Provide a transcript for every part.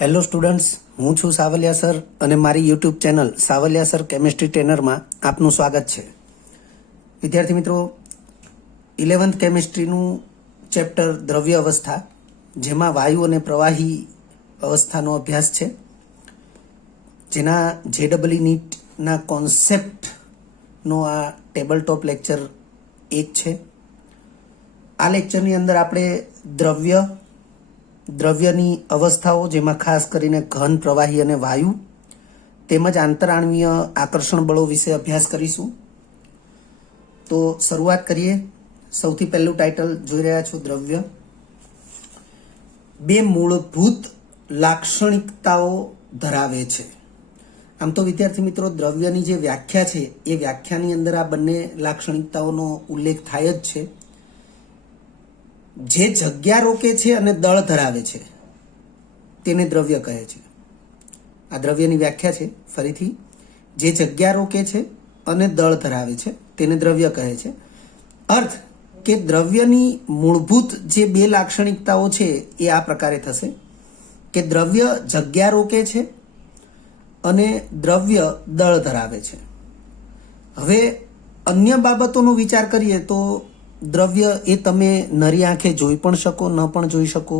Hello students, હું છું Savaliya sir અને મારી YouTube channel Savaliya sir chemistry ટ્રેનરમાં આપનું સ્વાગત છે. વિદ્યાર્થી મિત્રો, 11th કેમિસ્ટ્રીનું ચેપ્ટર દ્રવ્ય અવસ્થા, જેમાં વાયુ અને પ્રવાહી અવસ્થાનો અભ્યાસ છે, જેના JEE નીટના કોન્સેપ્ટનો આ ટેબલ ટોપ લેક્ચર 1 છે. આ લેક્ચરની અંદર આપણે દ્રવ્યની અવસ્થાઓ, જેમાં ખાસ કરીને ઘન, પ્રવાહી અને વાયુ, તેમજ આંતરાણવીય આકર્ષણ બળો વિશે અભ્યાસ કરીશું. તો શરૂઆત કરીએ. સૌથી પહેલું ટાઇટલ જોઈ રહ્યા છો, દ્રવ્ય. બે મૂળભૂત લાક્ષણિકતાઓ ધરાવે છે. આમ તો વિદ્યાર્થી મિત્રો, દ્રવ્યની જે વ્યાખ્યા છે એ વ્યાખ્યાની અંદર આ બંને લાક્ષણિકતાઓનો ઉલ્લેખ થાય જ છે. જે જગ્યા રોકે છે અને દળ ધરાવે છે તેને દ્રવ્ય કહે છે. આ દ્રવ્યની વ્યાખ્યા છે. ફરીથી, જે જગ્યા રોકે છે અને દળ ધરાવે છે તેને દ્રવ્ય કહે છે. અર્થ કે દ્રવ્યની મૂળભૂત જે બે લાક્ષણિકતાઓ છે એ આ પ્રકારે થશે કે દ્રવ્ય જગ્યા રોકે છે અને દ્રવ્ય દળ ધરાવે છે. હવે અન્ય બાબતોનો વિચાર કરીએ તો દ્રવ્ય એ તમે નરી આંખે જોઈ પણ શકો, ન પણ જોઈ શકો.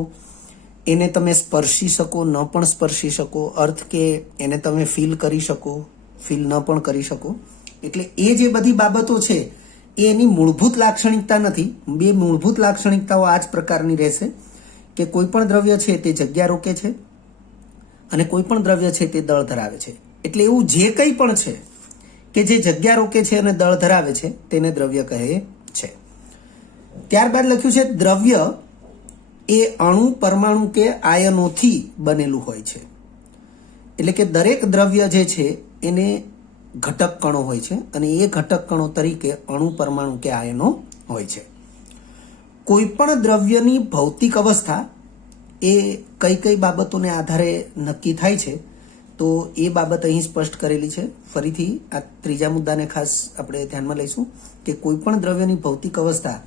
એને તમે સ્પર્શી શકો, ન પણ સ્પર્શી શકો. અર્થ કે એને તમે ફીલ કરી શકો, ફીલ ન પણ કરી શકો. એટલે એ જે બધી બાબતો છે એ એની મૂળભૂત લાક્ષણિકતા નથી. બે મૂળભૂત લાક્ષણિકતાઓ આ જ પ્રકારની રહેશે કે કોઈ પણ દ્રવ્ય છે તે જગ્યા રોકે છે અને કોઈ પણ દ્રવ્ય છે તે દળ ધરાવે છે. એટલે એવું જે કંઈ પણ છે કે જે જગ્યા રોકે છે અને દળ ધરાવે છે તેને દ્રવ્ય કહે છે. ત્યારબાદ લખ્યું છે, દ્રવ્ય એ અણુ, પરમાણુ કે આયનોથી બનેલું હોય છે. એટલે કે દરેક દ્રવ્ય જે છે એને ઘટક કણો હોય છે અને એ ઘટક કણો તરીકે અણુ, પરમાણુ કે આયનો હોય છે. કોઈ પણ દ્રવ્યની ભૌતિક અવસ્થા એ કઈ કઈ બાબતોને આધારે નક્કી થાય છે તો એ બાબત અહીં સ્પષ્ટ કરેલી છે. ફરીથી આ ત્રીજા મુદ્દાને ખાસ આપણે ધ્યાનમાં લઈશું કે કોઈ પણ દ્રવ્યની ભૌતિક અવસ્થા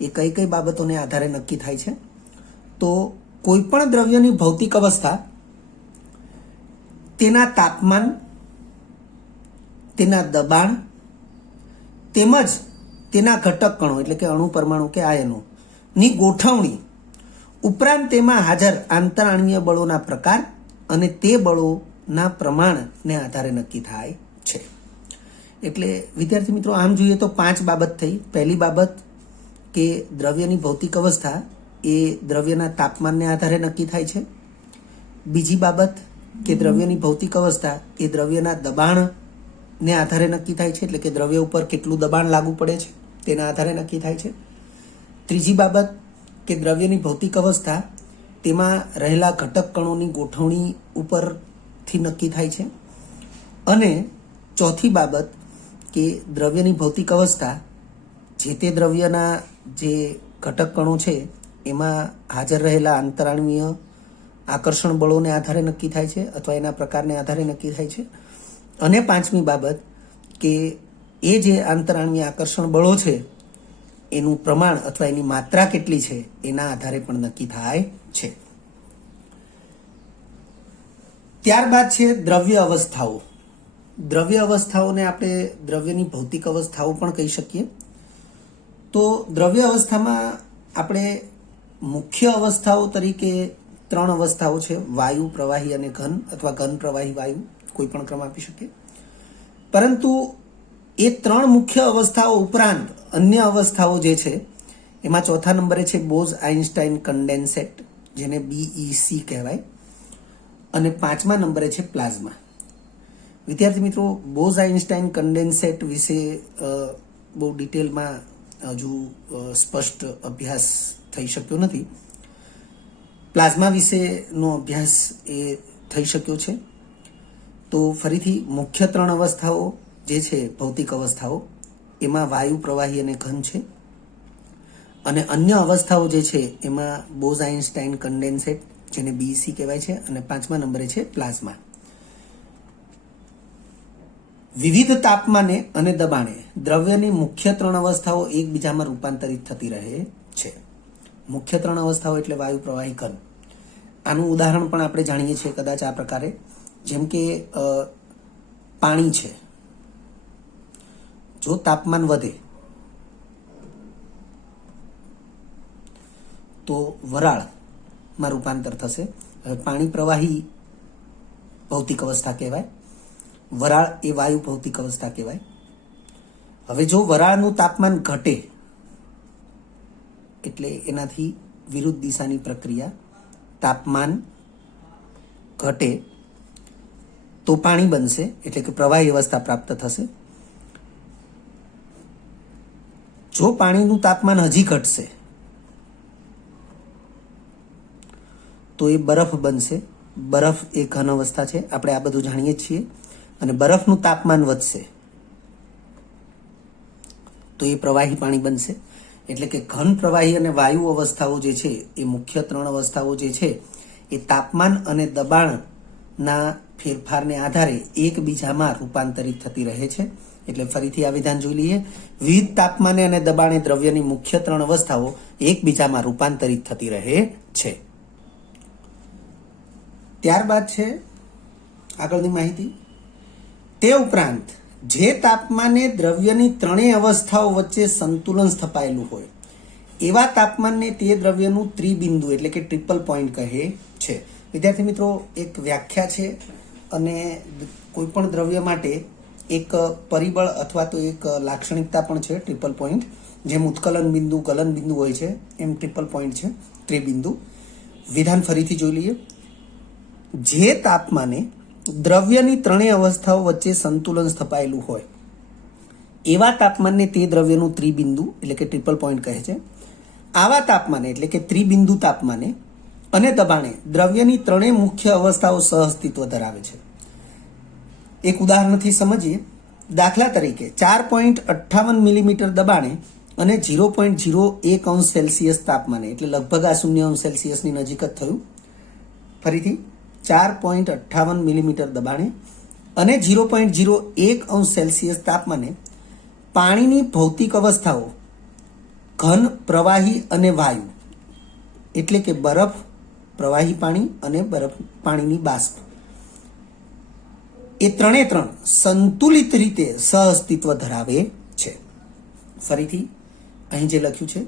એ કઈ કઈ બાબતોને આધારે નક્કી થાય છે. તો કોઈ પણ દ્રવ્યની ભૌતિક અવસ્થા તેના તાપમાન, તેના દબાણ તેમજ તેના ઘટક કણો એટલે કે અણુ, પરમાણુ કે આયનો ની ગોઠવણી ઉપરાંત તેમાં હાજર આંતરાણવીય બળોના પ્રકાર અને તે બળોના પ્રમાણને આધારે નક્કી થાય છે. એટલે વિદ્યાર્થી મિત્રો, આમ જોઈએ તો 5 બાબત થઈ. પહેલી બાબત કે દ્રવ્યની ભૌતિક અવસ્થા એ દ્રવ્યના તાપમાનને આધારે નક્કી થાય છે. બીજી બાબત કે દ્રવ્યની ભૌતિક અવસ્થા એ દ્રવ્યના દબાણને આધારે નક્કી થાય છે. એટલે કે દ્રવ્ય ઉપર કેટલું દબાણ લાગુ પડે છે તેના આધારે નક્કી થાય છે. ત્રીજી બાબત કે દ્રવ્યની ભૌતિક અવસ્થા તેમાં રહેલા ઘટક કણોની ગોઠવણી ઉપરથી નક્કી થાય છે. અને ચોથી બાબત કે દ્રવ્યની ભૌતિક અવસ્થા જે તે દ્રવ્યના જે ઘટક કણો છે એમાં હાજર રહેલા આંતરાણવીય આકર્ષણ બળોને આધારે નક્કી થાય છે અથવા એના પ્રકારને આધારે નક્કી થાય છે. અને પાંચમી બાબત કે એ જે આંતરાણવીય આકર્ષણ બળો છે એનું પ્રમાણ અથવા એની માત્રા કેટલી છે એના આધારે પણ નક્કી થાય છે. ત્યારબાદ છે દ્રવ્ય અવસ્થાઓ. દ્રવ્ય અવસ્થાઓને આપણે દ્રવ્યની ભૌતિક અવસ્થાઓ પણ કહી શકીએ. તો દ્રવ્ય અવસ્થામાં આપણે મુખ્ય અવસ્થાઓ તરીકે 3 અવસ્થાઓ છે: વાયુ, પ્રવાહી અને ઘન, અથવા ઘન, પ્રવાહી, વાયુ, કોઈ પણ ક્રમ આપી શકીએ. પરંતુ એ 3 મુખ્ય અવસ્થાઓ ઉપરાંત અન્ય અવસ્થાઓ જે છે એમાં ચોથા નંબરે છે બોઝ-આઇન્સ્ટાઇન કન્ડેન્સેટ, જેને BEC કહેવાય, અને 5મા નંબરે છે પ્લાઝ્મા. વિદ્યાર્થી મિત્રો, બોઝ-આઇન્સ્ટાઇન કન્ડેન્સેટ વિશે બહુ ડિટેલમાં હજુ સ્પષ્ટ અભ્યાસ થઈ શક્યો નથી. પ્લાઝ્મા વિશેનો અભ્યાસ એ થઈ શક્યો છે. તો ફરીથી મુખ્ય 3 અવસ્થાઓ જે છે ભૌતિક અવસ્થાઓ એમાં વાયુ, પ્રવાહી અને ઘન છે. અને અન્ય અવસ્થાઓ જે છે એમાં બોઝ-આઇન્સ્ટાઇન કન્ડેન્સેટ, જેને BEC કહેવાય છે, અને 5મા નંબરે છે પ્લાઝ્મા. વિવિધ તાપમાને અને દબાણે દ્રવ્યની મુખ્ય 3 અવસ્થાઓ એકબીજામાં રૂપાંતરિત થતી રહે છે. મુખ્ય 3 અવસ્થાઓ એટલે વાયુ, પ્રવાહી, ઘન. આનું ઉદાહરણ પણ આપણે જાણીએ છીએ કદાચ આ પ્રકારે, જેમ કે પાણી છે. જો તાપમાન વધે તો વરાળમાં રૂપાંતર થશે. હવે પાણી પ્રવાહી ભૌતિક અવસ્થા કહેવાય, વરાળ એ વાયુ ભૌતિક અવસ્થા કહેવાય. હવે જો વરાળનું તાપમાન ઘટે એટલે એનાથી વિરુદ્ધ દિશાની પ્રક્રિયા, તાપમાન ઘટે તો પાણી બનશે, એટલે કે પ્રવાહી અવસ્થા પ્રાપ્ત થશે. જો પાણીનું તાપમાન હજી ઘટશે તો એ બરફ બનશે. બરફ એ ઘન અવસ્થા છે, આપણે આ બધું જાણીએ છીએ. અને બરફનું તાપમાન વધશે તો એ પ્રવાહી પાણી બનશે. એટલે કે ઘન, પ્રવાહી અને વાયુ અવસ્થાઓ જે છે એ મુખ્ય 3 અવસ્થાઓ જે છે એ તાપમાન અને દબાણના ફેરફારને આધારે એકબીજામાં રૂપાંતરિત થતી રહે છે. એટલે ફરીથી આ વિધાન જોઈ લઈએ. વિવિધ તાપમાને અને દબાણે દ્રવ્યની મુખ્ય 3 અવસ્થાઓ એકબીજામાં રૂપાંતરિત થતી રહે છે. ત્યારબાદ છે આગળની માહિતી. તે ઉપરાંત જે તાપમાને દ્રવ્યની 3 અવસ્થાઓ વચ્ચે સંતુલન સ્થપાયેલું હોય એવા તાપમાનને તે દ્રવ્યનું ત્રિબિંદુ એટલે કે ટ્રિપલ પોઈન્ટ કહે છે. વિદ્યાર્થી મિત્રો, એક વ્યાખ્યા છે અને કોઈ પણ દ્રવ્ય માટે એક પરિબળ અથવા તો એક લાક્ષણિકતા પણ છે ટ્રિપલ પોઈન્ટ. જેમ ઉત્કલન બિંદુ, ગલન બિંદુ હોય છે એમ ટ્રિપલ પોઈન્ટ છે, ત્રિબિંદુ. વિધાન ફરીથી જોઈ લઈએ. જે તાપમાને દ્રવ્યની 3 અવસ્થાઓ વચ્ચે સંતુલન સ્થપાયેલું હોય એવા તાપમાનને તે દ્રવ્યનું ત્રિબિંદુ એટલે કે ટ્રિપલ પોઈન્ટ કહે છે. આવા તાપમાને એટલે કે ત્રિબિંદુ તાપમાને અને દબાણે દ્રવ્યની 3 મુખ્ય અવસ્થાઓ સહઅસ્તિત્વ ધરાવે છે. એક ઉદાહરણથી સમજીએ. દાખલા તરીકે 4.58 મિલીમીટર દબાણે અને 0.01 અંશ સેલ્સિયસ તાપમાને, એટલે લગભગ આ 0 અંશ સેલ્સિયસની નજીક જ થયું. ફરીથી 4.58 મિલીમીટર દબાણે અને 0.01 અંશ સેલ્સિયસ તાપમાને પાણીની ભૌતિક અવસ્થાઓ ઘન, પ્રવાહી અને વાયુ એટલે કે બરફ, પ્રવાહી પાણી અને બરફ પાણીની બાષ્પ એ 3 સંતુલિત રીતે સહઅસ્તિત્વ ધરાવે છે. ફરીથી અહીં જે લખ્યું છે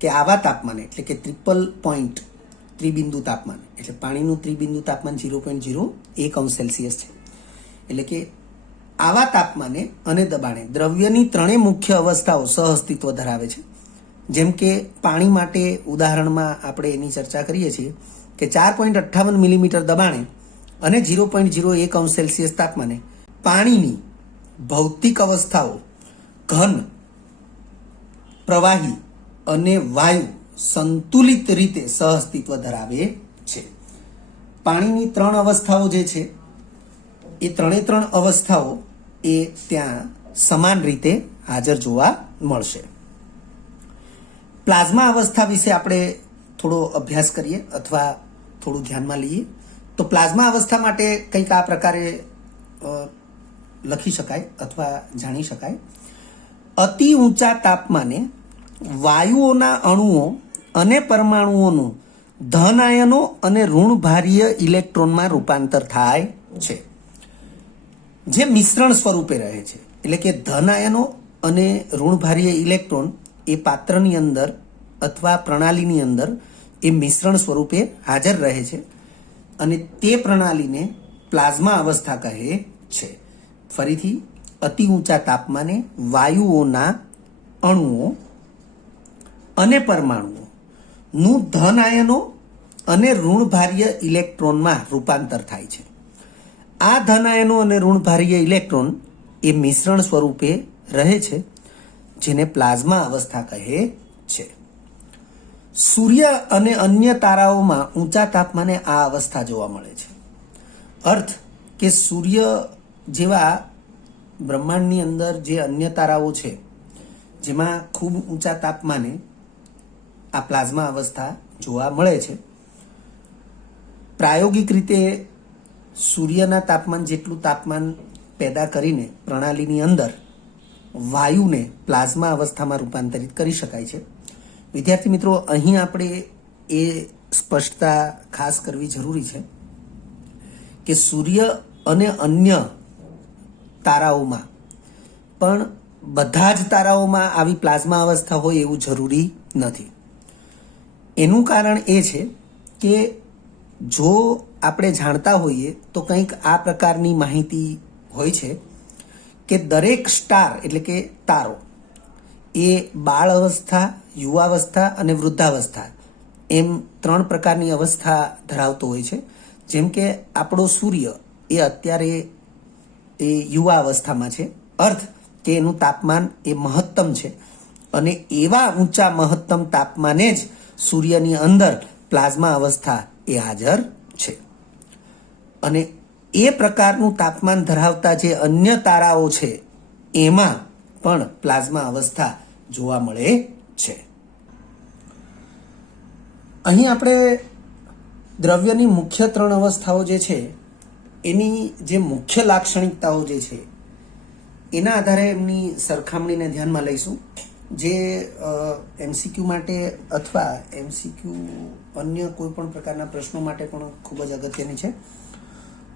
કે આવા તાપમાને એટલે કે ટ્રિપલ પોઈન્ટ ત્રિબિંદુ તાપમાન, એટલે પાણીનું ત્રિબિંદુ તાપમાન 0.01 અંશ સેલ્સિયસ છે. એટલે કે આવા તાપમાને અને દબાણે દ્રવ્યની 3 મુખ્ય અવસ્થાઓ સહઅસ્તિત્વ ધરાવે છે. જેમ કે પાણી માટે ઉદાહરણમાં આપણે એની ચર્ચા કરીએ છીએ કે 4.58 મિલીમીટર દબાણે અને 0.01 અંશ સેલ્સિયસ તાપમાને પાણીની ભૌતિક અવસ્થાઓ ઘન, પ્રવાહી અને વાયુ સંતુલિત રીતે સહઅસ્તિત્વ ધરાવે છે. પાણીની 3 અવસ્થાઓ જે છે એ 3 અવસ્થાઓ એ ત્યાં સમાન રીતે હાજર જોવા મળશે. પ્લાઝમા અવસ્થા વિશે આપણે થોડો અભ્યાસ કરીએ અથવા થોડું ધ્યાનમાં લઈએ. તો પ્લાઝમા અવસ્થા માટે કંઈક આ પ્રકારે લખી શકાય અથવા જાણી શકાય. અતિ ઊંચા તાપમાને વાયુઓના અણુઓ અને પરમાણુઓનું ધન આયનો અને ઋણભારીય ઇલેક્ટ્રોનમાં રૂપાંતર થાય છે, જે મિશ્રણ સ્વરૂપે રહે છે. એટલે કે ધન આયનો અને ઋણભારીય ઇલેક્ટ્રોન એ પાત્રની અંદર અથવા પ્રણાલીની અંદર એ મિશ્રણ સ્વરૂપે હાજર રહે છે અને તે પ્રણાલીને પ્લાઝમા અવસ્થા કહે છે. ફરીથી, અતિ ઊંચા તાપમાને વાયુઓના અણુઓ અને પરમાણુઓનું ધન આયનો અને ઋણભારીય ઇલેક્ટ્રોનમાં રૂપાંતર થાય છે. આ ધન આયનો અને ઋણભારીય ઇલેક્ટ્રોન એ મિશ્રણ સ્વરૂપે રહે છે, જેને પ્લાઝમા અવસ્થા કહે છે. સૂર્ય અને અન્ય તારાઓમાં ઊંચા તાપમાને આ અવસ્થા જોવા મળે છે. અર્થ કે સૂર્ય જેવા બ્રહ્માંડની અંદર જે અન્ય તારાઓ છે જેમાં ખૂબ ઊંચા તાપમાને આ પ્લાઝમા અવસ્થા જોવા મળે છે. પ્રાયોગિક રીતે સૂર્યના તાપમાન જેટલું તાપમાન પેદા કરીને પ્રણાલીની અંદર વાયુને પ્લાઝમા અવસ્થામાં રૂપાંતરિત કરી શકાય છે. વિદ્યાર્થી મિત્રો, અહીં આપણે એ સ્પષ્ટતા ખાસ કરવી જરૂરી છે કે સૂર્ય અને અન્ય તારાઓમાં પણ બધા જ તારાઓમાં આવી પ્લાઝમા અવસ્થા હોય એવું જરૂરી નથી. એનું કારણ એ છે કે જો આપણે જાણતા હોઈએ તો કંઈક આ પ્રકારની માહિતી હોય છે કે દરેક સ્ટાર એટલે કે તારો એ બાળ અવસ્થા, યુવાવસ્થા અને વૃદ્ધાવસ્થા એમ 3 પ્રકારની અવસ્થા ધરાવતો હોય છે. જેમ કે આપણો સૂર્ય એ અત્યારે એ યુવા અવસ્થામાં છે, અર્થ કે એનું તાપમાન એ મહત્તમ છે અને એવા ઊંચા મહત્તમ તાપમાને જ સૂર્યની અંદર પ્લાઝમા અવસ્થા એ હાજર છે. અને એ પ્રકારનું તાપમાન ધરાવતા જે અન્ય તારાઓ છે એમાં પણ પ્લાઝમા અવસ્થા જોવા મળે છે. અહીં આપણે દ્રવ્યની મુખ્ય 3 અવસ્થાઓ જે છે એની જે મુખ્ય લાક્ષણિકતાઓ જે છે એના આધારે એમની સરખામણીને ધ્યાનમાં લઈશું, જે એમસીક્યુ માટે અથવા એમસીક્યુ અન્ય કોઈ પણ પ્રકારના પ્રશ્નો માટે પણ ખૂબ જ અગત્યની છે.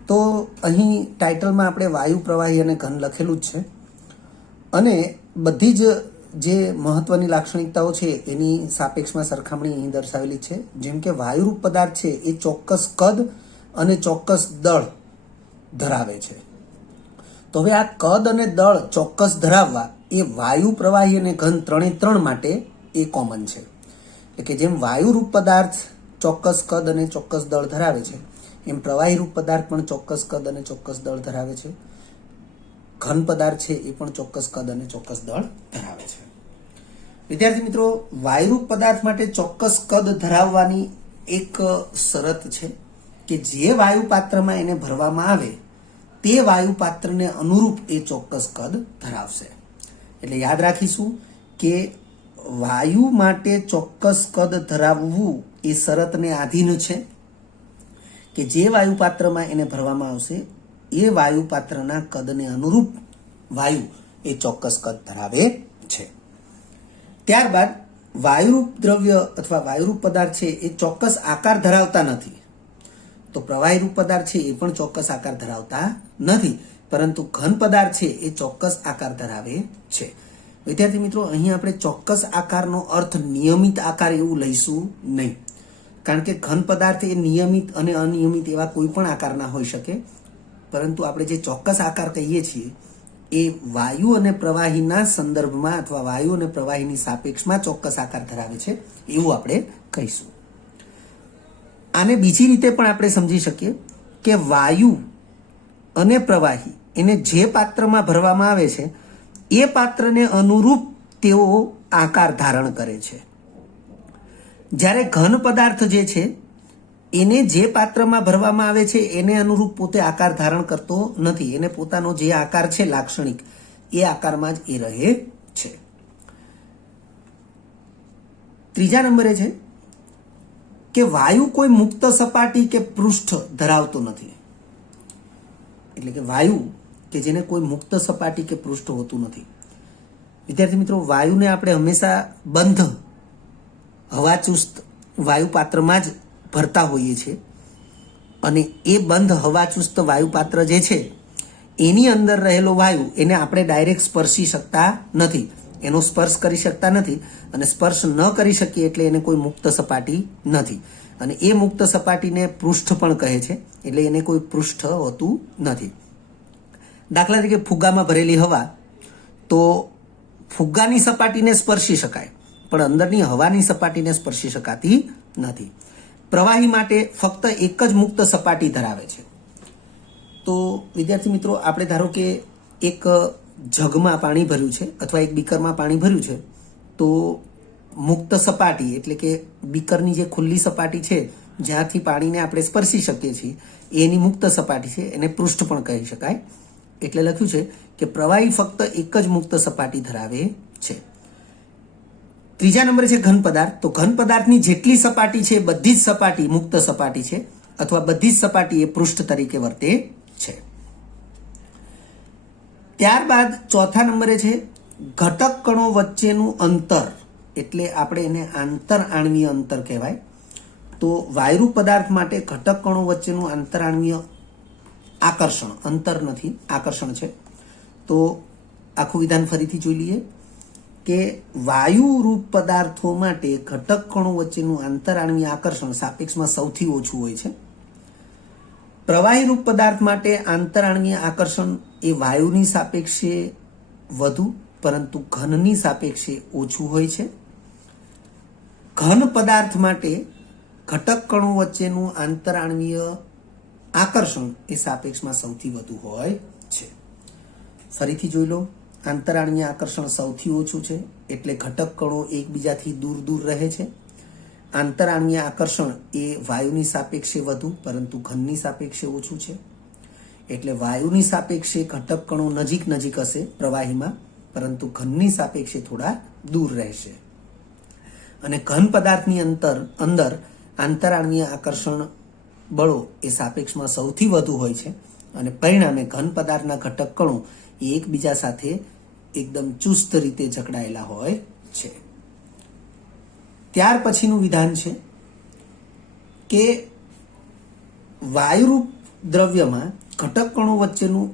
તો અહીં ટાઇટલમાં આપણે વાયુ, પ્રવાહી અને ઘન લખેલું જ છે અને બધી જ જે મહત્વની લાક્ષણિકતાઓ છે એની સાપેક્ષમાં સરખામણી અહીં દર્શાવેલી છે. જેમ કે વાયુરૂપ પદાર્થ છે એ ચોક્કસ કદ અને ચોક્કસ દળ ધરાવે છે. તો હવે આ કદ અને દળ ચોક્કસ ધરાવવા એ વાયુ, પ્રવાહી અને ઘન 3 માટે એ કોમન છે. એટલે કે જેમ વાયુરૂપ પદાર્થ ચોક્કસ કદ અને ચોક્કસ દળ ધરાવે છે એમ પ્રવાહી રૂપ પદાર્થ પણ ચોક્કસ કદ અને ચોક્કસ દળ ધરાવે છે. ઘન પદાર્થ છે એ પણ ચોક્કસ કદ અને ચોક્કસ દળ ધરાવે છે. વિદ્યાર્થી મિત્રો, વાયુરૂપ પદાર્થ માટે ચોક્કસ કદ ધરાવવાની એક શરત છે કે જે વાયુ પાત્રમાં એને ભરવામાં આવે તે વાયુ પાત્રને અનુરૂપ એ ચોક્કસ કદ ધરાવશે. એટલે યાદ રાખીશું કે વાયુ માટે ચોક્કસ કદ ધરાવવું એ શરતને આધીન છે કે જે વાયુ પાત્રમાં એને ભરવામાં આવશે એ વાયુ પાત્રના કદને અનુરૂપ વાયુ એ ચોક્કસ કદ ધરાવે છે. ત્યારબાદ વાયુરૂપ દ્રવ્ય અથવા વાયુરૂપ પદાર્થ છે એ ચોક્કસ આકાર ધરાવતા નથી. તો પ્રવાહી રૂપ પદાર્થ છે એ પણ ચોક્કસ આકાર ધરાવતા નથી, પરંતુ ઘન પદાર્થ છે એ ચોક્કસ આકાર ધરાવે છે. વિદ્યાર્થી મિત્રો, અહીં આપણે ચોક્કસ આકારનો અર્થ નિયમિત આકાર એવું લઈશું નહીં, કારણ કે ઘન પદાર્થ એ નિયમિત અને અનિયમિત એવા કોઈ પણ આકારના હોઈ શકે, પરંતુ આપણે જે ચોક્કસ આકાર કહીએ છીએ એ વાયુ અને પ્રવાહીના સંદર્ભમાં અથવા વાયુ અને પ્રવાહીની સાપેક્ષમાં ચોક્કસ આકાર ધરાવે છે એવું આપણે કહીશું. આને બીજી રીતે પણ આપણે સમજી શકીએ કે વાયુ અને પ્રવાહી એને જે પાત્રમાં ભરવામાં આવે છે એ પાત્રને અનુરૂપ તેઓ આકાર ધારણ કરે છે. જ્યારે ઘન પદાર્થ જે છે એને જે પાત્રમાં ભરવામાં આવે છે એને અનુરૂપ પોતે આકાર ધારણ કરતો નથી. એને પોતાનો જે આકાર છે લાક્ષણિક એ આકારમાં જ એ રહે છે. 3જા નંબરે છે કે વાયુ કોઈ મુક્ત સપાટી કે પૃષ્ઠ ધરાવતો નથી. એટલે કે વાયુ કે જેને કોઈ મુક્ત સપાટી કે પૃષ્ઠ હોતું નથી. વિદ્યાર્થી મિત્રો, વાયુને આપણે હંમેશા બંધ હવાચુસ્ત વાયુ પાત્રમાં જ ભરતા હોઈએ છીએ અને એ બંધ હવાચુસ્ત વાયુ પાત્ર જે છે એની અંદર રહેલો વાયુ એને આપણે ડાયરેક્ટ સ્પર્શી શકતા નથી, એનો સ્પર્શ કરી શકતા નથી અને સ્પર્શ ન કરી શકીએ એટલે એને કોઈ મુક્ત સપાટી નથી. અને એ મુક્ત સપાટીને પૃષ્ઠ પણ કહે છે, એટલે એને કોઈ પૃષ્ઠ હોતું નથી. દાખલા તરીકે ફુગ્ગામાં ભરેલી હવા, તો ફુગ્ગાની સપાટીને સ્પર્શી શકાય પણ અંદરની હવાની સપાટીને સ્પર્શી શકાતી નથી. પ્રવાહી માટે ફક્ત એક જ મુક્ત સપાટી ધરાવે છે. તો વિદ્યાર્થી મિત્રો, આપણે ધારો કે એક જગમાં પાણી ભર્યું છે અથવા એક બીકરમાં પાણી ભર્યું છે, તો મુક્ત સપાટી એટલે કે બીકરની જે ખુલ્લી સપાટી છે જ્યાંથી પાણીને આપણે સ્પર્શી શકીએ છીએ એની મુક્ત સપાટી છે, એને પૃષ્ઠ પણ કહી શકાય. એટલે લખ્યું છે કે પ્રવાહી ફક્ત એક જ મુક્ત સપાટી ધરાવે છે. 3જા નંબરે છે ઘન પદાર્થ. તો ઘન પદાર્થની જેટલી સપાટી છે બધી જ સપાટી મુક્ત સપાટી છે અથવા બધી જ સપાટી એ પૃષ્ઠ તરીકે વર્તે છે. ત્યારબાદ 4થા નંબરે છે ઘટક કણો વચ્ચેનું અંતર, એટલે આપણે એને આંતર આણવીય અંતર કહેવાય. તો વાયુરૂપ પદાર્થ માટે ઘટક કણો વચ્ચેનું આંતરાણ્વીય આકર્ષણ, અંતર નથી, આકર્ષણ છે. તો આખું વિધાન ફરીથી જોઈ લઈએ કે વાયુરૂપ પદાર્થો માટે ઘટક કણો વચ્ચેનું આંતરાણ્વીય આકર્ષણ સાપેક્ષમાં સૌથી ઓછું હોય છે. પ્રવાહી રૂપ પદાર્થ માટે આંતરાણ્વીય આકર્ષણ એ વાયુની સાપેક્ષે વધુ પરંતુ ઘનની સાપેક્ષે ઓછું હોય છે. ઘન પદાર્થ માટે ઘટક કણો વચ્ચેનું આંતરાણ્વીય આકર્ષણ એ સાપેક્ષમાં સૌથી વધુ હોય છે. ફરીથી જોઈ લો, આંતરાણ્વીય આકર્ષણ સૌથી ઓછું છે એટલે ઘટક કણો એકબીજાથી દૂર દૂર રહે છે. આંતરાણ્વીય આકર્ષણ એ વાયુની સાપેક્ષે વધુ પરંતુ ઘનની સાપેક્ષે ઓછું છે એટલે વાયુની સાપેક્ષે ઘટક કણો નજીક નજીક હશે પ્રવાહીમાં, પરંતુ ઘનની સાપેક્ષે થોડા દૂર રહેશે. અને ઘન પદાર્થની અંદર આંતરાણ્વીય આકર્ષણ બળો એ સાપેક્ષમાં સૌથી વધુ હોય છે અને પરિણામે ઘન પદાર્થના ઘટક કણો એ એકબીજા સાથે એકદમ ચુસ્ત રીતે જકડાયેલા હોય છે. ત્યાર પછીનું વિધાન છે કે વાયુરૂપ દ્રવ્યમાં ઘટક કણો વચ્ચેનું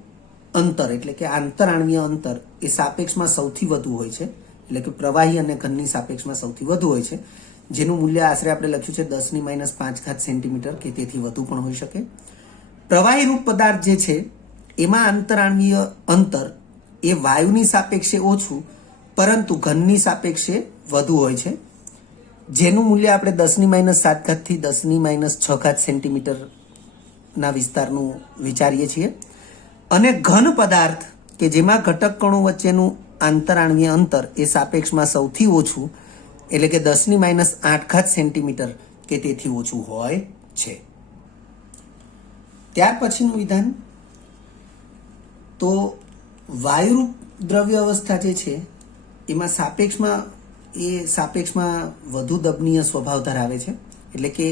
અંતર એટલે કે આંતરાણ્વીય અંતર એ સાપેક્ષમાં સૌથી વધુ હોય છે, એટલે કે પ્રવાહી અને ઘનની સાપેક્ષમાં સૌથી વધુ હોય છે, જેનું મૂલ્ય આશરે આપણે લખ્યું છે 10⁻5 સેન્ટીમીટર કે તેથી વધુ પણ હોઈ શકે. પ્રવાહી રૂપ પદાર્થ જે છે એમાં આંતરાણ્વીય અંતર એ વાયુની સાપેક્ષે ઓછું પરંતુ ઘનની સાપેક્ષે વધુ હોય છે, જેનું મૂલ્ય આપણે 10⁻7 થી 10⁻6 સેન્ટીમીટરના વિસ્તારનું વિચારીએ છીએ. અને ઘન પદાર્થ કે જેમાં ઘટક કણો વચ્ચેનું આંતરાણ્વીય અંતર એ સાપેક્ષમાં સૌથી ઓછું એટલે કે 10⁻8 સેન્ટીમીટર કે તેથી ઓછું હોય છે. ત્યાર પછીનું વિધાન, તો વાયુરૂપ દ્રવ્ય અવસ્થા જે છે એમાં સાપેક્ષમાં વધુ દબનીય સ્વભાવ ધરાવે છે, એટલે કે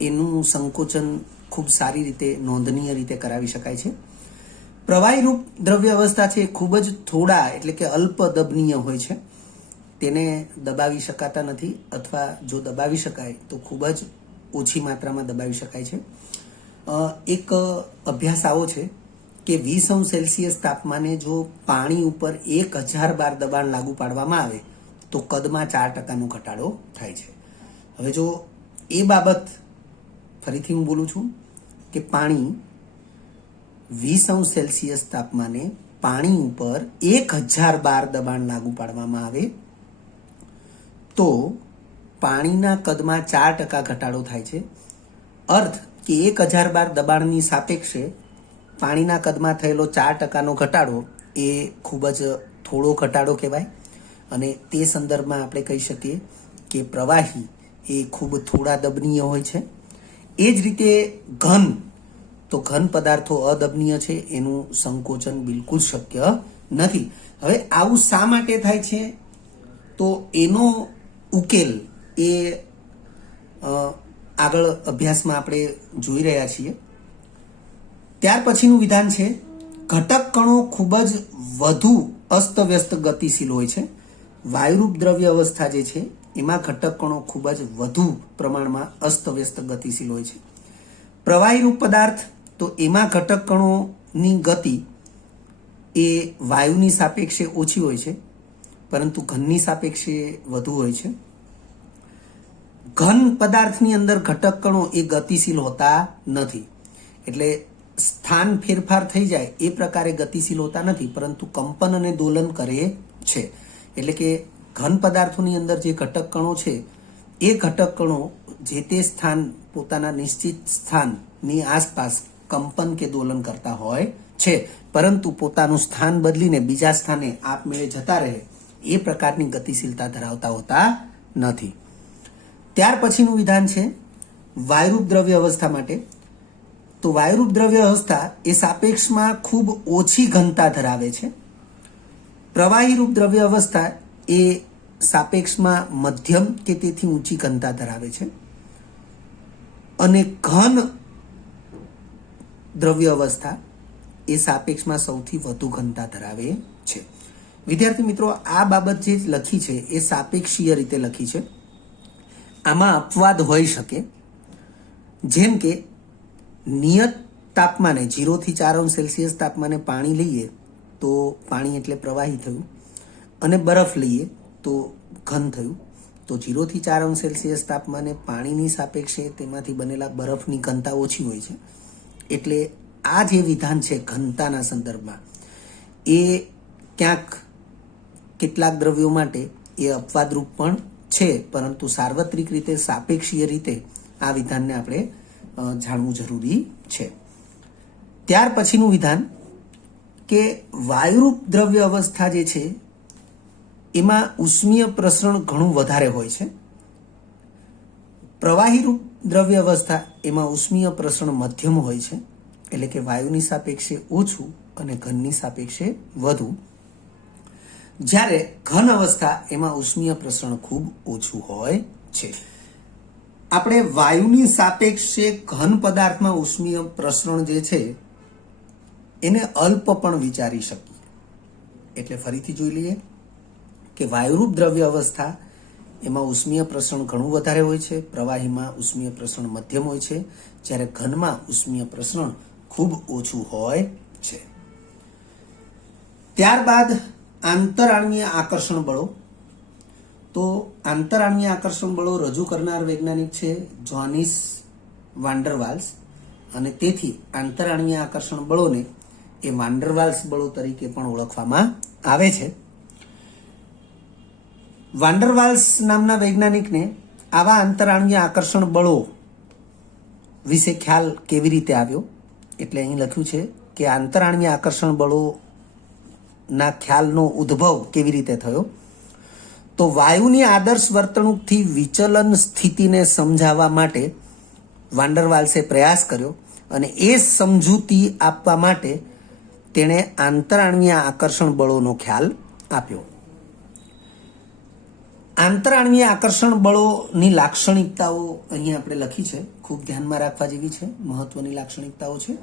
એનું સંકોચન ખૂબ સારી રીતે નોંધનીય રીતે કરાવી શકાય છે. પ્રવાહી રૂપ દ્રવ્ય અવસ્થા છે ખૂબ જ થોડા એટલે કે અલ્પ દબનીય હોય છે, તેને દબાવી શકાતા નથી અથવા જો દબાવી શકાય તો ખૂબ જ ઓછી માત્રામાં દબાવી શકાય છે. એક અભ્યાસ આવો છે કે 20°C તાપમાને જો પાણી ઉપર 1000 બાર દબાણ લાગુ પાડવામાં આવે તો કદમાં 4%નો ઘટાડો થાય છે. હવે જો એ બાબત ફરીથી હું બોલું છું કે પાણી 20°C તાપમાને પાણી ઉપર 1000 બાર દબાણ લાગુ પાડવામાં આવે તો પાણીના કદમાં 4% ઘટાડો થાય છે. અર્થ કે 1000 બાર દબાણની સાપેક્ષે પાણીના કદમાં થયેલો 4%નો ઘટાડો એ ખૂબ જ થોડો ઘટાડો કહેવાય અને તે સંદર્ભમાં આપણે કહી શકીએ કે પ્રવાહી એ ખૂબ થોડા દબનીય હોય છે. એ જ રીતે ઘન પદાર્થો અદબનીય છે, એનું સંકોચન બિલકુલ શક્ય નથી. હવે આવું શા માટે થાય છે તો એનો ઉકેલ એ આગળ અભ્યાસમાં આપણે જોઈ રહ્યા છીએ. ત્યાર પછીનું વિધાન છે, ઘટક કણો ખૂબ જ વધુ અસ્તવ્યસ્ત ગતિશીલ હોય છે. વાયુરૂપ દ્રવ્ય અવસ્થા જે છે એમાં ઘટક કણો ખૂબ જ વધુ પ્રમાણમાં અસ્તવ્યસ્ત ગતિશીલ હોય છે. પ્રવાહી રૂપ પદાર્થ તો એમાં ઘટક કણોની ગતિ એ વાયુની સાપેક્ષે ઓછી હોય છે પરંતુ ઘનની સાપેક્ષે વધુ હોય છે. ઘન પદાર્થની અંદર ઘટક કણો એ ગતિશીલ હોતા નથી, એટલે સ્થાન ફેરફાર થઈ જાય એ પ્રકારે ગતિશીલ હોતા નથી પરંતુ કંપન અને દોલન કરે છે. એટલે કે ઘન પદાર્થોની અંદર જે ઘટક કણો છે એ ઘટક કણો જે તે સ્થાન પોતાના નિશ્ચિત સ્થાનની આસપાસ કંપન કે દોલન કરતા હોય છે, પરંતુ પોતાનું સ્થાન બદલીને બીજા સ્થાને આપમેળે જતા રહે એ પ્રકારની ગતિશીલતા ધરાવતા હોતા નથી. ત્યાર પછીનું વિધાન છે વાયુરૂપ દ્રવ્ય અવસ્થા માટે. તો વાયુરૂપ દ્રવ્ય અવસ્થા એ સાપેક્ષમાં ખૂબ ઓછી ઘનતા ધરાવે છે. પ્રવાહી રૂપ દ્રવ્ય અવસ્થા એ સાપેક્ષમાં મધ્યમ કે તેથી ઊંચી ઘનતા ધરાવે છે અને ઘન દ્રવ્ય અવસ્થા એ સાપેક્ષમાં સૌથી વધુ ઘનતા ધરાવે છે. વિદ્યાર્થી મિત્રો, આ બાબત જે લખી છે એ સાપેક્ષીય રીતે લખી છે. આમાં અપવાદ હોઈ શકે, જેમ કે નિયત તાપમાને 0 થી 4 અંશ સેલ્સિયસ તાપમાને પાણી લઈએ તો પાણી એટલે પ્રવાહી થયું, અને બરફ લઈએ તો ઘન થયું. તો 0 થી 4 અંશ સેલ્સિયસ તાપમાને પાણીની સાપેક્ષે તેમાંથી બનેલા બરફની ઘનતા ઓછી હોય છે. એટલે આ જે વિધાન છે ઘનતાના સંદર્ભમાં, એ ક્યાંક કેટલાક દ્રવ્યો માટે એ અપવાદરૂપ પણ છે, પરંતુ સાર્વત્રિક રીતે સાપેક્ષીય રીતે આ વિધાનને આપણે જાણવું જરૂરી છે. ત્યાર પછીનું વિધાન કે વાયુરૂપ દ્રવ્ય અવસ્થા જે છે એમાં ઉષ્મીય પ્રસરણ ઘણું વધારે હોય છે. પ્રવાહીરૂપ દ્રવ્ય અવસ્થા એમાં ઉષ્મીય પ્રસરણ મધ્યમ હોય છે, એટલે કે વાયુની સાપેક્ષે ઓછું અને ઘનની સાપેક્ષે વધુ. જ્યારે ઘન અવસ્થા એમાં ઉષ્મીય પ્રસરણ ખૂબ ઓછું હોય છે. આપણે વાયુની સાપેક્ષે ઘન પદાર્થમાં ઉષ્મીય પ્રસરણ જે છે એને અલ્પ પણ વિચારી શકીએ. એટલે ફરીથી જોઈ લઈએ કે વાયુરૂપ દ્રવ્ય અવસ્થા એમાં ઉષ્મીય પ્રસરણ ઘણું વધારે હોય છે, પ્રવાહીમાં ઉષ્મીય પ્રસરણ મધ્યમ હોય છે, જ્યારે ઘનમાં ઉષ્મીય પ્રસરણ ખૂબ ઓછું હોય છે. ત્યારબાદ આંતરાણ્વીય આકર્ષણ બળો. તો આંતરાણ્વીય આકર્ષણ બળો રજૂ કરનાર વૈજ્ઞાનિક છે જોહાનિસ વાન ડર વાલ્સ, અને તેથી આંતરાણ્વીય આકર્ષણ બળોને એ વાન ડર વાલ્સ બળો તરીકે પણ ઓળખવામાં આવે છે. વાન ડર વાલ્સ નામના વૈજ્ઞાનિકને આવા આંતરાણ્વીય આકર્ષણ બળો વિશે ખ્યાલ કેવી રીતે આવ્યો? એટલે અહીં લખ્યું છે કે આંતરાણ્વીય આકર્ષણ બળોના ખ્યાલનો ઉદ્ભવ કેવી રીતે થયો? તો વાયુની આદર્શ વર્તણૂકથી વિચલન સ્થિતિને સમજાવવા માટે વાન ડર વાલ્સે પ્રયાસ કર્યો, અને એ સમજૂતી આપવા માટે તેણે આંતરાણ્વીય આકર્ષણ બળોનો ખ્યાલ આપ્યો. આંતરાણ્વીય આકર્ષણ બળોની લાક્ષણિકતાઓ અહીં આપણે લખી છે, ખૂબ ધ્યાનમાં રાખવા જેવી છે, મહત્વની લાક્ષણિકતાઓ છે.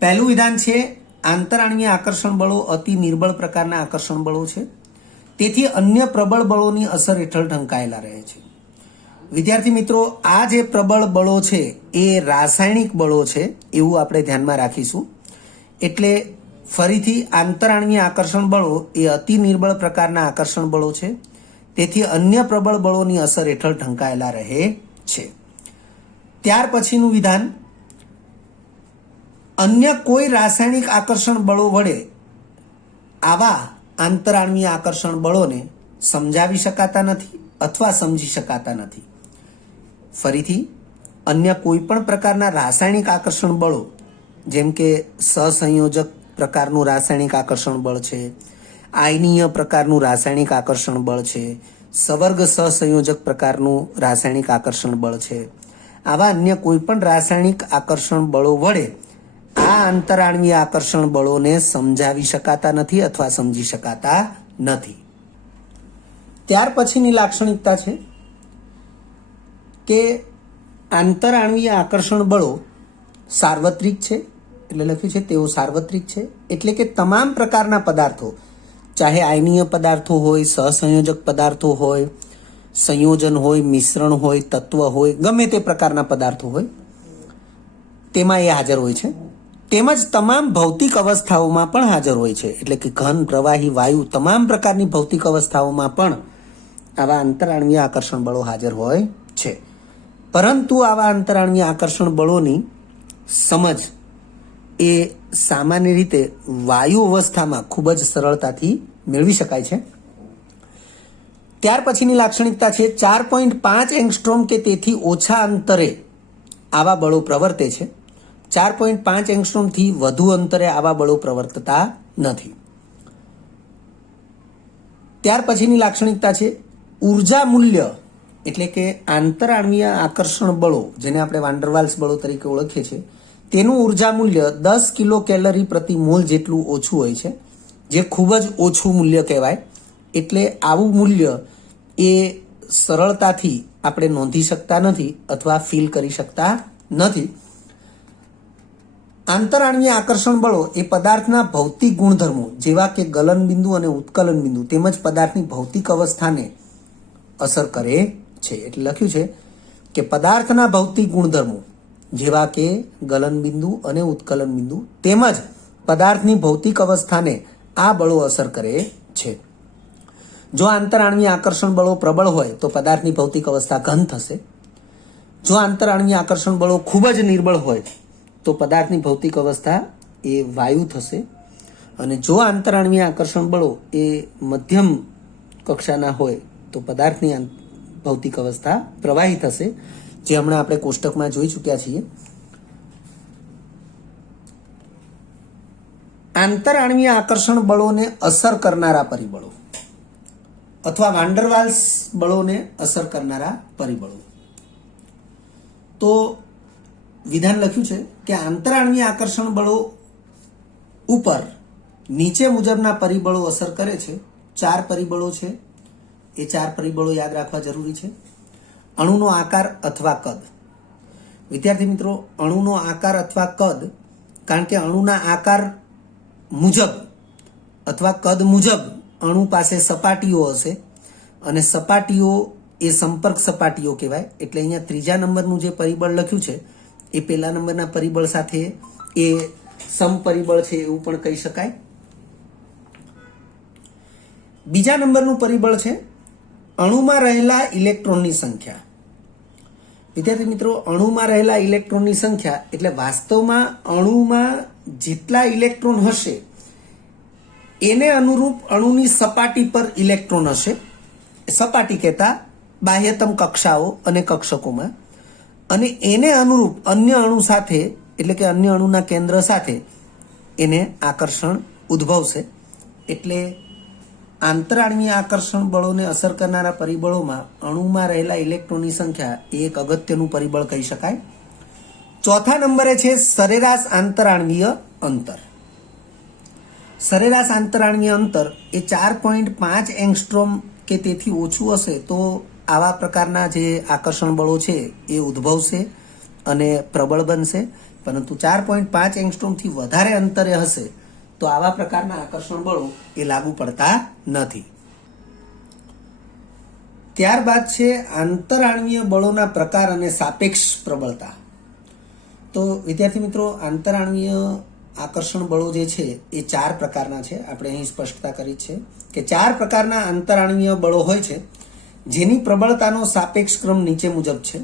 પહેલું વિધાન છે આંતરાણ્વીય આકર્ષણ બળો અતિ નિર્બળ પ્રકારના આકર્ષણ બળો છે, તેથી અન્ય પ્રબળ બળોની અસર હેઠળ ઢંકાયેલા રહે છે. વિદ્યાર્થી મિત્રો, આ જે પ્રબળ બળો છે એ રાસાયણિક બળો છે એવું આપણે ધ્યાનમાં રાખીશું. એટલે ફરીથી આંતરાણ્વીય આકર્ષણ બળો એ અતિ નિર્બળ પ્રકારના આકર્ષણ બળો છે, તેથી અન્ય પ્રબળ બળોની અસર હેઠળ ઢંકાયેલા રહે છે. ત્યાર પછીનું વિધાન, અન્ય કોઈ રાસાયણિક આકર્ષણ બળો વડે આવા આંતરાણ્વીય આકર્ષણ બળોને સમજાવી શકાતા નથી અથવા સમજી શકાતા નથી. ફરીથી, અન્ય કોઈ પણ પ્રકારના રાસાયણિક આકર્ષણ બળો, જેમ કે સહસંયોજક પ્રકારનું રાસાયણિક આકર્ષણ બળ છે, આયનીય પ્રકારનું રાસાયણિક આકર્ષણ બળ છે, સવર્ગ સહસંયોજક પ્રકારનું રાસાયણિક આકર્ષણ બળ છે, આવા અન્ય કોઈ પણ રાસાયણિક આકર્ષણ બળો વડે આ આંતરાણ્વીય આકર્ષણ બળોને સમજાવી શકાતા નથી અથવા સમજી શકાતા નથી. ત્યાર પછીની લાક્ષણિકતા છે કે આંતરાણ્વીય આકર્ષણ બળો સાર્વત્રિક છે. એટલે લખ્યું છે તેઓ સાર્વત્રિક છે, એટલે કે તમામ પ્રકારના પદાર્થો, ચાહે આયનીય પદાર્થો હોય, સહસંયોજક પદાર્થો હોય, સંયોજન હોય, મિશ્રણ હોય, તત્વ હોય, ગમે તે પ્રકારના પદાર્થો હોય તેમાં એ હાજર હોય છે. તેમજ તમામ ભૌતિક અવસ્થાઓમાં પણ હાજર હોય છે. એટલે કે ઘન, પ્રવાહી, વાયુ, તમામ પ્રકારની ભૌતિક અવસ્થાઓમાં પણ આવા આંતરાણ્વીય આકર્ષણ બળો હાજર હોય છે. પરંતુ આવા આંતરાણ્વીય આકર્ષણ બળોની સમજ એ સામાન્ય રીતે વાયુ અવસ્થામાં ખૂબ જ સરળતાથી મેળવી શકાય છે. ત્યાર પછીની લાક્ષણિકતા છે 4.5 એંગસ્ટ્રોમ કે તેથી ઓછા અંતરે આવા બળો પ્રવર્તે છે. 4.5 એંગસ્ટ્રોમથી વધુ અંતરે આવા બળો પ્રવર્તતા નથી. ત્યાર પછીની લાક્ષણિકતા છે ઉર્જા મૂલ્ય, એટલે કે આંતરાણ્વીય આકર્ષણ બળો, જેને આપણે વાન ડર વાલ્સ બળો તરીકે ઓળખીએ છીએ, તેનું ઉર્જા મૂલ્ય 10 કિલો કેલરી પ્રતિ મોલ જેટલું ઓછું હોય છે, જે ખૂબ જ ઓછું મૂલ્ય કહેવાય. એટલે આવું મૂલ્ય એ સરળતાથી આપણે નોંધી શકતા નથી અથવા ફીલ કરી શકતા નથી. આંતરાણ્વીય આકર્ષણ બળો એ પદાર્થના ભૌતિક ગુણધર્મો જેવા કે ગલન બિંદુ અને ઉત્કલન બિંદુ તેમજ પદાર્થની ભૌતિક અવસ્થાને અસર કરે છે. એટલે લખ્યું છે કે પદાર્થના ભૌતિક ગુણધર્મો જેવા કે ગલનબિંદુ અને ઉત્કલન બિંદુ તેમજ પદાર્થની ભૌતિક અવસ્થાને આ બળો અસર કરે છે. જો આંતરઆણ્વીય આકર્ષણ બળો પ્રબળ હોય તો પદાર્થની ભૌતિક અવસ્થા ઘન થશે. જો આંતરઆણ્વીય આકર્ષણ બળો ખૂબ જ નિર્બળ હોય તો પદાર્થની ભૌતિક અવસ્થા એ વાયુ થશે. અને જો આંતરઆણ્વીય આકર્ષણ બળો એ મધ્યમ કક્ષાના હોય તો પદાર્થની ભૌતિક અવસ્થા પ્રવાહી થશે, જે હમણાં આપણે કોષ્ટકમાં જોઈ ચૂક્યા છીએ. આંતરઆણ્વીય આકર્ષણ બળોને અસર કરનારા પરિબળો અથવા વાન્ડરવાલ્સ બળોને અસર કરનારા પરિબળો. તો વિધાન લખ્યું છે કે આંતરઆણ્વીય આકર્ષણ બળો ઉપર નીચે મુજબના પરિબળો અસર કરે છે. 4 પરિબળો છે, એ 4 પરિબળો યાદ રાખવા જરૂરી છે. અણુનો આકાર અથવા કદ. વિદ્યાર્થી મિત્રો, અણુનો આકાર અથવા કદ, કારણ કે અણુના આકાર મુજબ અથવા કદ મુજબ અણુ પાસે સપાટીઓ હશે અને સપાટીઓ એ સંપર્ક સપાટીઓ કહેવાય. એટલે અહીંયા ત્રીજા નંબરનું જે પરિબળ લખ્યું છે એ પહેલા નંબરના પરિબળ સાથે એ સમપરિબળ છે એવું પણ કહી શકાય. બીજા નંબરનું પરિબળ છે અણુમાં રહેલા ઇલેક્ટ્રોનની સંખ્યા. વિદ્યાર્થી મિત્રો, અણુમાં રહેલા ઇલેક્ટ્રોનની સંખ્યા એટલે વાસ્તવમાં અણુમાં જેટલા ઇલેક્ટ્રોન હશે એને અનુરૂપ અણુની સપાટી પર ઇલેક્ટ્રોન હશે. સપાટી કહેતા બાહ્યતમ કક્ષાઓ અને કક્ષકોમાં, અને એને અનુરૂપ અન્ય અણુ સાથે એટલે કે અન્ય અણુના કેન્દ્ર સાથે એને આકર્ષણ ઉદ્ભવશે. એટલે આંતરઆણ્વીય આકર્ષણ બળોને અસર કરનારા પરિબળોમાં અણુમાં રહેલા ઇલેક્ટ્રોનની સંખ્યા એ એક અગત્યનું પરિબળ કહી શકાય. ચોથા નંબરે છે સરેરાશ આંતરઆણ્વીય અંતર. સરેરાશ આંતરઆણ્વીય અંતર એ 4.5 એંગસ્ટ્રોમ કે તેથી ઓછું હશે તો આવા પ્રકારના જે આકર્ષણ બળો છે એ ઉદ્ભવશે અને પ્રબળ બનશે. પરંતુ 4.5 એંગસ્ટ્રોમથી વધારે અંતરે હશે તો આવા પ્રકારના આકર્ષણ બળો એ લાગુ પડતા નથી. ત્યારબાદ છે આંતરઆણ્વીય બળોના પ્રકાર અને સાપેક્ષ પ્રબળતા. તો વિદ્યાર્થી મિત્રો, આંતરઆણ્વીય આકર્ષણ બળો જે છે એ 4 પ્રકારના છે. આપણે અહીં સ્પષ્ટતા કરી છે કે 4 પ્રકારના આંતરઆણ્વીય બળો હોય છે જેની પ્રબળતાનો સાપેક્ષ ક્રમ નીચે મુજબ છે.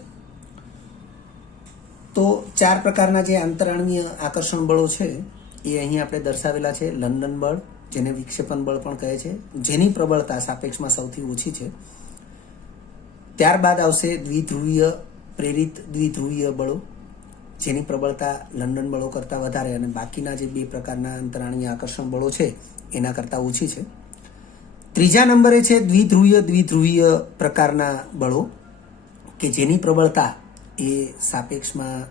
તો 4 પ્રકારના જે આંતરઆણ્વીય આકર્ષણ બળો છે એ અહીં આપણે દર્શાવેલા છે. લંડન બળ, જેને વિક્ષેપણ બળ પણ કહે છે, જેની પ્રબળતા સાપેક્ષમાં સૌથી ઓછી છે. ત્યારબાદ આવશે દ્વિધ્રુવીય પ્રેરિત દ્વિધ્રુવીય બળો, જેની પ્રબળતા લંડન બળો કરતાં વધારે અને બાકીના જે 2 પ્રકારના આંતરઆણ્વીય આકર્ષણ બળો છે એના કરતાં ઓછી છે. ત્રીજા નંબરે છે દ્વિધ્રુવીય પ્રકારના બળો કે જેની પ્રબળતા એ સાપેક્ષમાં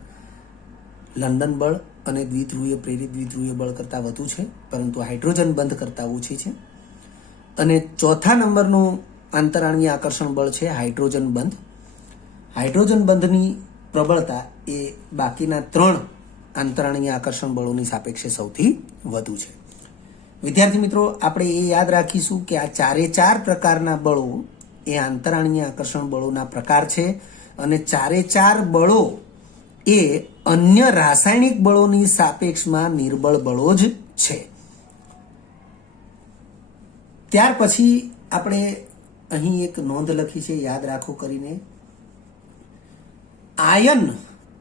લંડન બળ અને દ્વિધ્રુવીય પ્રેરિત દ્વિધ્રુવીય બળ કરતાં વધુ છે, પરંતુ હાઇડ્રોજન બંધ કરતાં ઓછી છે. અને ચોથા નંબરનું આંતરઆણ્વીય આકર્ષણ બળ છે હાઇડ્રોજન બંધ. હાઇડ્રોજન બંધની પ્રબળતા એ બાકીના 3 આંતરઆણ્વીય આકર્ષણ બળોની સાપેક્ષે સૌથી વધુ છે. વિદ્યાર્થી મિત્રો, આપણે એ યાદ રાખીશું કે આ 4 પ્રકારના બળો એ આંતરઆણ્વીય આકર્ષણ બળોના પ્રકાર છે અને 4 બળો એ અન્ય રાસાયણિક બળોની સાપેક્ષમાં નિર્બળ બળો જ છે. ત્યાર પછી આપણે અહીં એક નોંધ લખી છે, યાદ રાખો કરીને. આયન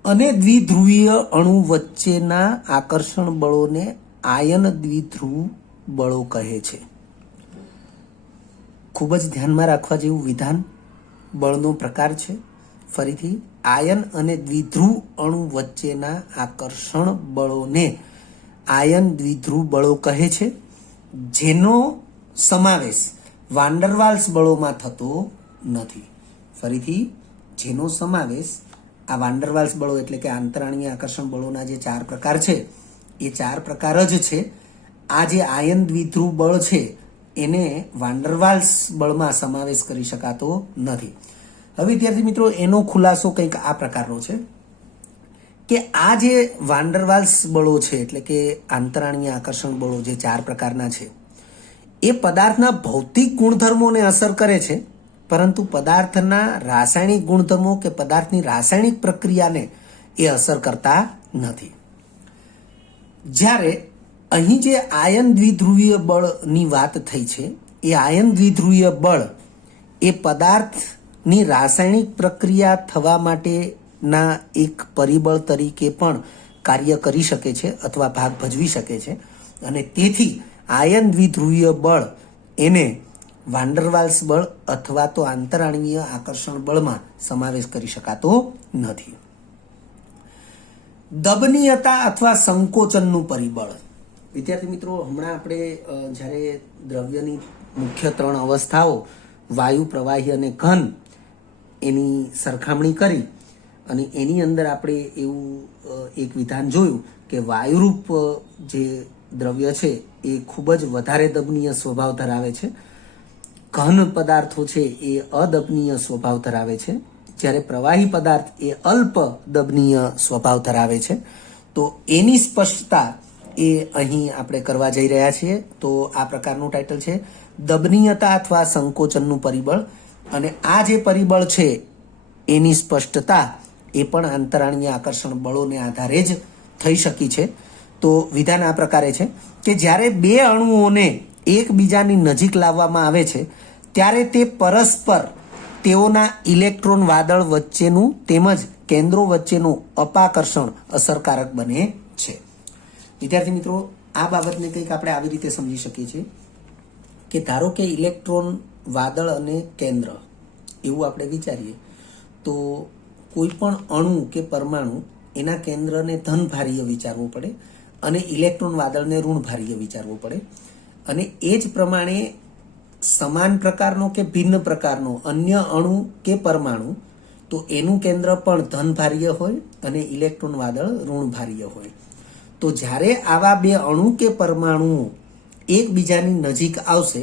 અને દ્વિધ્રુવીય અણુ વચ્ચેના આકર્ષણ બળોને આયન દ્વિધ્રુવ બળો કહે છે. ખૂબ જ ધ્યાનમાં રાખવા જેવું વિધાન બળનો પ્રકાર છે. ફરીથી, આયન અને દ્વિધ્રુવ અણુ વચ્ચેના આકર્ષણ બળોને આયન દ્વિધ્રુવ બળો કહે છે, જેનો સમાવેશ વાન્ડરવાલ્સ બળોમાં થતો નથી. ફરીથી, જેનો સમાવેશ આ વાન્ડરવાલ્સ બળો એટલે કે આંતરઆણ્વીય આકર્ષણ બળોના જે 4 પ્રકાર છે એ 4 પ્રકાર જ છે. આ જે આયન દ્વિધ્રુવ બળ છે એને વાન્ડરવાલ્સ બળમાં સમાવેશ કરી શકાતો નથી. હવે વિદ્યાર્થી મિત્રો, એનો ખુલાસો કંઈક આ પ્રકારનો છે કે આ જે વાન્ડરવાલ્સ બળો છે એટલે કે આંતરઆણ્વીય આકર્ષણ બળો જે 4 પ્રકારના છે એ પદાર્થના ભૌતિક ગુણધર્મોને અસર કરે છે, પરંતુ પદાર્થના રાસાયણિક ગુણધર્મો કે પદાર્થની રાસાયણિક પ્રક્રિયાને એ અસર કરતા નથી. જ્યારે અહીં જે આયન દ્વિધ્રુવીય બળની વાત થઈ છે, એ આયન દ્વિધ્રુવીય બળ એ પદાર્થની રાસાયણિક પ્રક્રિયા થવા માટેના એક પરિબળ તરીકે પણ કાર્ય કરી શકે છે અથવા ભાગ ભજવી શકે છે. અને તેથી આયન દ્વિધ્રુવીય બળ એને વાન્ડરવાલ્સ બળ અથવા તો આંતરાણવીય આકર્ષણ બળમાં સમાવેશ કરી શકાતો નથી. દબનીયતા અથવા સંકોચનનું પરિબળ. વિદ્યાર્થી મિત્રો, હમણાં આપણે જ્યારે દ્રવ્યની મુખ્ય 3 અવસ્થાઓ વાયુ, પ્રવાહી અને ઘન એની સરખામણી કરી અને એની અંદર આપણે એવું એક વિધાન જોયું કે વાયુરૂપ જે દ્રવ્ય છે એ ખૂબ જ વધારે દબનીય સ્વભાવ ધરાવે છે, ઘન પદાર્થો છે એ અદબનીય સ્વભાવ ધરાવે છે, જ્યારે પ્રવાહી પદાર્થ એ અલ્પ દબનીય સ્વભાવ ધરાવે છે. તો એની સ્પષ્ટતા એ અહીં આપણે કરવા જઈ રહ્યા છીએ. તો આ પ્રકારનું ટાઇટલ છે દબનીયતા અથવા સંકોચનનું પરિબળ. અને આ જે પરિબળ છે એની સ્પષ્ટતા એ પણ આંતરાણીય આકર્ષણ બળોને આધારે જ થઈ શકી છે. તો વિધાન આ પ્રકારે છે કે જ્યારે બે અણુઓને એકબીજાની નજીક લાવવામાં આવે છે ત્યારે તે પરસ્પર તેઓના ઇલેક્ટ્રોન વાદળ વચ્ચેનું તેમજ કેન્દ્રો વચ્ચેનું અપાકર્ષણ અસરકારક બને છે. વિદ્યાર્થી મિત્રો, આ બાબતને કંઈક આપણે આવી રીતે સમજી શકીએ છીએ કે ધારો કે ઇલેક્ટ્રોન વાદળ અને કેન્દ્ર એવું આપણે વિચારીએ તો કોઈ પણ અણુ કે પરમાણુ એના કેન્દ્રને ધનભારીય વિચારવું પડે અને ઇલેક્ટ્રોન વાદળને ઋણભારીય વિચારવું પડે. અને એ જ પ્રમાણે સમાન પ્રકારનો કે ભિન્ન પ્રકારનો અન્ય અણુ કે પરમાણુ તો એનું કેન્દ્ર પણ ધનભારીય હોય અને ઇલેક્ટ્રોન વાદળ ઋણભારીય હોય. તો જ્યારે આવા બે અણુ કે પરમાણુઓ એકબીજાની નજીક આવશે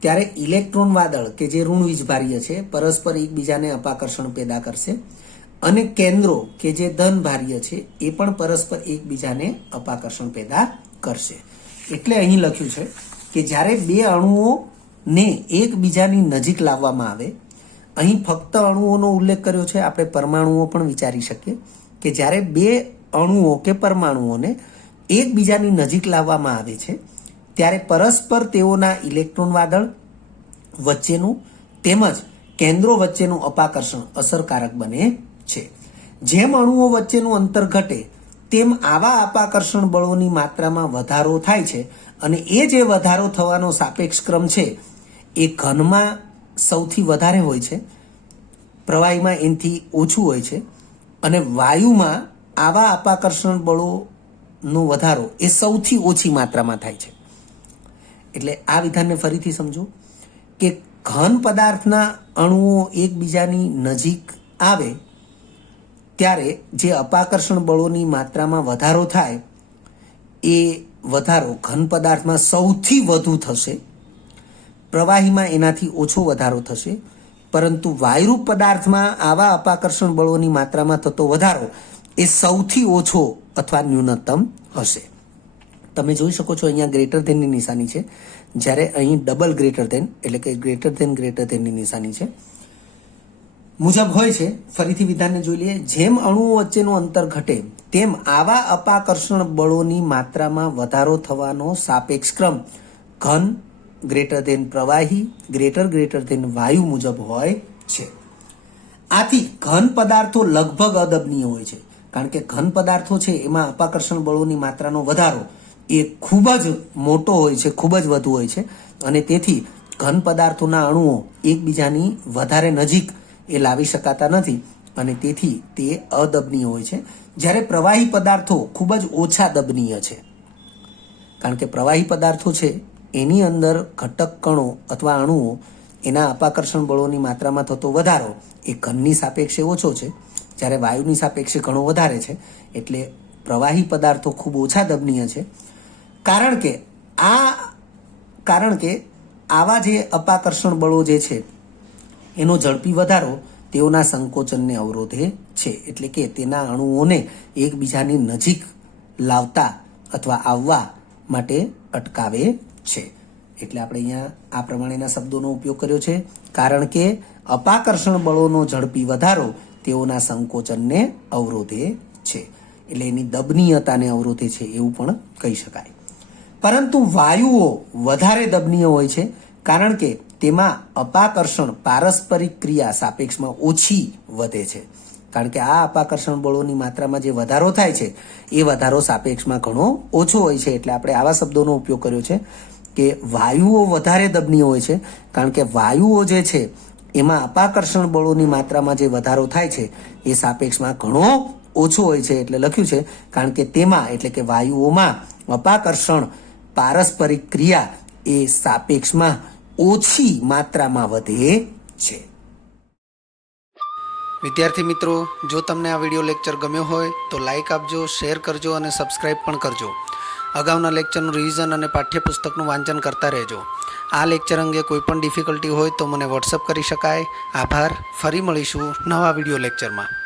ત્યારે ઇલેક્ટ્રોન વાદળ કે જે ઋણ વીજભારીય છે પરસ્પર એકબીજાને અપાકર્ષણ પેદા કરશે અને કેન્દ્રો કે જે ધનભારીય છે એ પણ પરસ્પર એકબીજાને અપાકર્ષણ પેદા કરશે. એટલે અહીં લખ્યું છે કે જ્યારે બે અણુઓને એકબીજાની નજીક લાવવામાં આવે, અહીં ફક્ત અણુઓનો ઉલ્લેખ કર્યો છે, આપણે પરમાણુઓ પણ વિચારી શકીએ કે જ્યારે બે અણુઓ કે પરમાણુઓને એકબીજાની નજીક લાવવામાં આવે છે ત્યારે પરસ્પર તેઓના ઇલેક્ટ્રોન વાદળ વચ્ચેનું તેમજ કેન્દ્રો વચ્ચેનું અપાકર્ષણ અસરકારક બને છે. જેમ અણુઓ વચ્ચેનું અંતર ઘટે તેમ આવા અપાકર્ષણ બળોની માત્રામાં વધારો થાય છે અને એ જે વધારો થવાનો સાપેક્ષ ક્રમ છે એ ઘનમાં સૌથી વધારે હોય છે, પ્રવાહીમાં એનાથી ઓછું હોય છે અને વાયુમાં આવા અપાકર્ષણ બળોનો વધારો એ સૌથી ઓછી માત્રામાં થાય છે. એટલે આ વિધાનને ફરીથી સમજો કે ઘન પદાર્થના અણુઓ એકબીજાની નજીક આવે ત્યારે જે અપાકર્ષણ બળોની માત્રામાં વધારો થાય એ વધારો ઘન પદાર્થમાં સૌથી વધુ થશે, પ્રવાહીમાં એનાથી ઓછો વધારો થશે, પરંતુ વાયુરૂપ પદાર્થમાં આવા અપાકર્ષણ બળોની માત્રામાં થતો વધારો એ સૌથી ઓછો અથવા ન્યૂનતમ હશે. તમે જોઈ શકો છો અહીંયા ગ્રેટર ધેનની નિશાની છે, જ્યારે અહીં ડબલ ગ્રેટર ધેન એટલે કે ગ્રેટર ધેનની નિશાની છે મુજબ હોય છે. ફરીથી વિધાનને જોઈ લઈએ. જેમ અણુઓ વચ્ચેનું અંતર ઘટે તેમ આવા અપાકર્ષણ બળોની માત્રામાં વધારો થવાનો સાપેક્ષ ક્રમ ઘન ગ્રેટર ધેન પ્રવાહી ગ્રેટર ધેન વાયુ મુજબ હોય છે. આથી ઘન પદાર્થો લગભગ અદબનીય હોય છે, કારણ કે ઘન પદાર્થો છે એમાં અપાકર્ષણ બળોની માત્રાનો વધારો એ ખૂબ જ મોટો હોય છે, ખૂબ જ વધુ હોય છે અને તેથી ઘન પદાર્થોના અણુઓ એકબીજાની વધારે નજીક એ લાવી શકાતા નથી અને તેથી તે અદબનીય હોય છે. જ્યારે પ્રવાહી પદાર્થો ખૂબ જ ઓછા દબનીય છે, કારણ કે પ્રવાહી પદાર્થો છે એની અંદર ઘટક કણો અથવા અણુઓ એના અપાકર્ષણ બળોની માત્રામાં થતો વધારો એ ઘનની સાપેક્ષે ઓછો છે, જ્યારે વાયુની સાપેક્ષે ઘણો વધારે છે. એટલે પ્રવાહી પદાર્થો ખૂબ ઓછા દબનીય છે, કારણ કે આવા જે અપાકર્ષણ બળો જે છે એનો ઝડપી વધારો તેઓના સંકોચનને અવરોધે છે, એટલે કે તેના અણુઓને એકબીજાની નજીક લાવતા અથવા આવવા માટે અટકાવે છે. એટલે આપણે અહીંયા આ પ્રમાણેના શબ્દોનો ઉપયોગ કર્યો છે, કારણ કે અપાકર્ષણ બળોનો ઝડપી વધારો તેઓના સંકોચનને અવરોધે છે, એટલે એની દબનીયતાને અવરોધે છે એવું પણ કહી શકાય. પરંતુ વાયુઓ વધારે દબનીય હોય છે, કારણ કે તેમાં અપાકર્ષણ પારસ્પરિક ક્રિયા સાપેક્ષમાં ઓછી વધે છે. કારણ કે આ અપાકર્ષણ બળોની માત્રામાં જે વધારો થાય છે એ વધારો સાપેક્ષમાં ઘણો ઓછો હોય છે. એટલે આપણે આવા શબ્દોનો ઉપયોગ કર્યો છે કે વાયુઓ વધારે દબનીય હોય છે, કારણ કે વાયુઓ જે છે એમાં અપાકર્ષણ બળોની માત્રામાં જે વધારો થાય છે એ સાપેક્ષમાં ઘણો ઓછો હોય છે. એટલે લખ્યું છે કારણ કે તેમાં એટલે કે વાયુઓમાં અપાકર્ષણ પારસ્પરિક ક્રિયા એ સાપેક્ષમાં ઓછી માત્રામાં વધે છે. વિદ્યાર્થી મિત્રો, જો તમને આ વિડીયો લેક્ચર ગમ્યો હોય તો લાઇક આપજો, શેર કરજો અને સબસ્ક્રાઇબ પણ કરજો. અગાઉના લેક્ચરનું રિવિઝન અને પાઠ્યપુસ્તકનું વાંચન કરતા રહેજો. આ લેક્ચર અંગે કોઈ પણ ડિફિકલ્ટી હોય તો મને વોટ્સઅપ કરી શકાય. આભાર. ફરી મળીશું નવા વિડીયો લેક્ચરમાં.